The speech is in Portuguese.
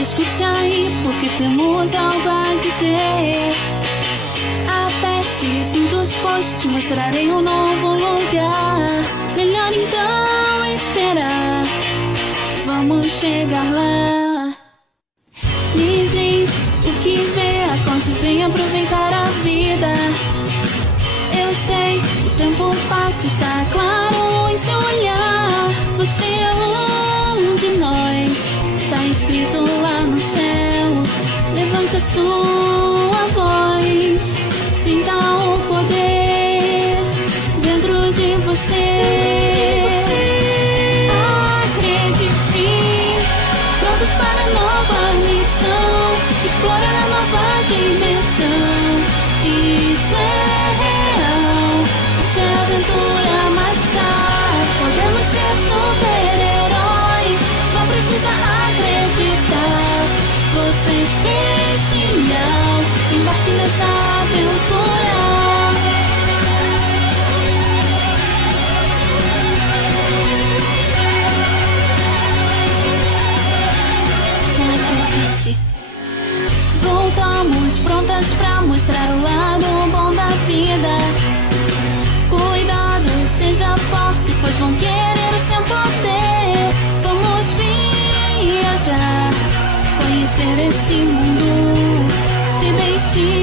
Você escute aí, porque temos algo a dizer. Aperte os cintos, pois te mostrarei um novo lugar. Melhor então esperar, vamos chegar lá. Me diz o que vê, acorde, vem aproveitar a vida. Eu sei, o tempo passa, está claro em seu olhar. Você é um de nós, está escrito lá no céu. Levante a sua voz, sinta o poder dentro de você. Acredite, prontos para a nova missão, explorar a nova dimensão. Isso é real, isso é aventura mágica. Podemos ser super-heróis, só precisa acreditar. Você é especial, embarque nessa aventura. Só acredite. Voltamos prontas pra mostrar o lado bom da vida. Cuidado, seja forte, pois vão querer o seu poder. Vamos viajar, conhecer esse mundo. Se deixe